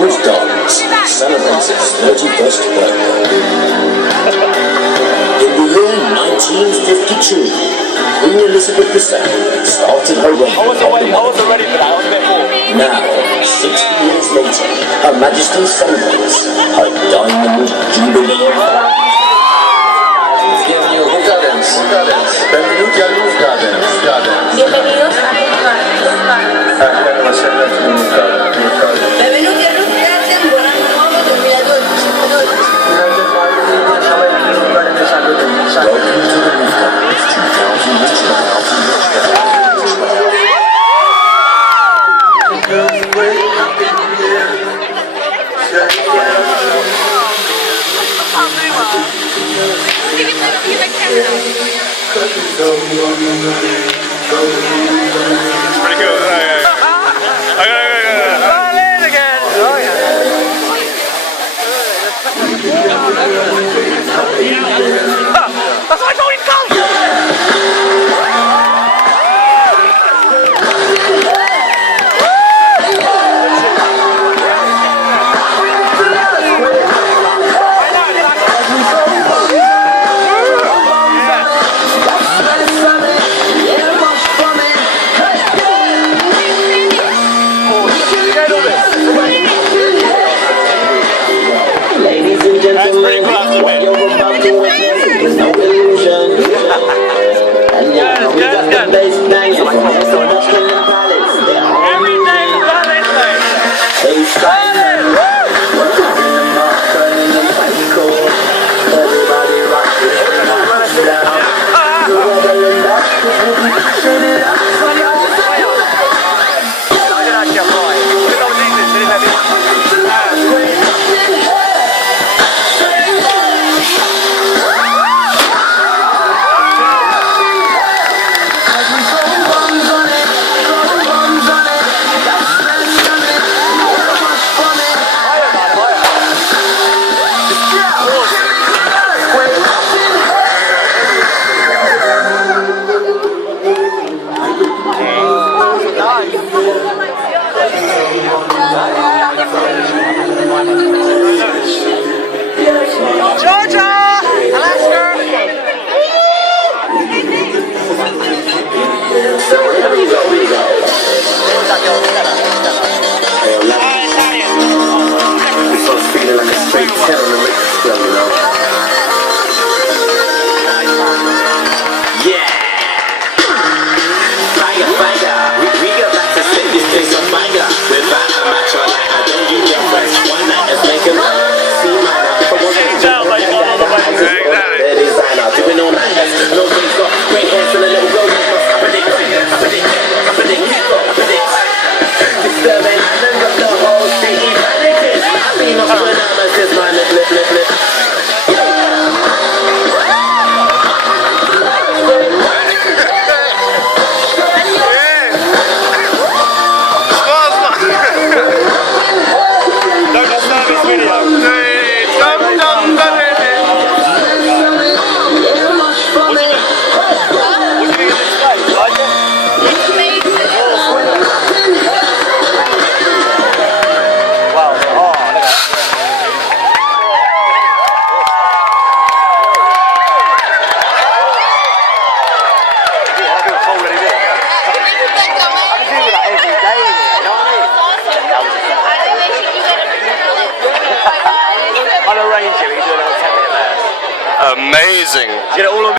with Dons celebrates its 31st birthday. In the year 1952, Queen Elizabeth II started her reign. I wasn't ready for that, I was a bit bored. Now, 60 years later, Her Majesty celebrates her Diamond Jubilee. Bienvenidos a Luz Gardens. Benvenuti a Luz Gardens. Bienvenidos a Luz Gardens. Ahlan وسهلا في Luz Gardens. Benvenuti a Luz Gardens, buon anno nuovo 2012. Welcome to the Luz Gardens 2012. Pretty good. That's what I told you to go! Ladies and gentlemen, what you're about to witness is no illusion. And yeah, we got the bass banging from Buckingham Palace. They're all they started. Turning the fight cold. Everybody rock this thing down. You're rebelling back, 'cause we'll be pushing it up. Georgia! Alaska! So wherever you go, we go. This one's feeling like a straight terrorist film, you know? Yeah! Fire, fire! We got back to set this place on fire. Without a match or light, I don't do your friends. One night is making see my designer, doing all night. No face off, great hands and a little road. I predict. Disturbing, then got the whole city panicking. I mean, I'm going out like this, man. Lip. Don't disturb his video. I'll arrange it, we do another 10-minute verse. Amazing. Get it all on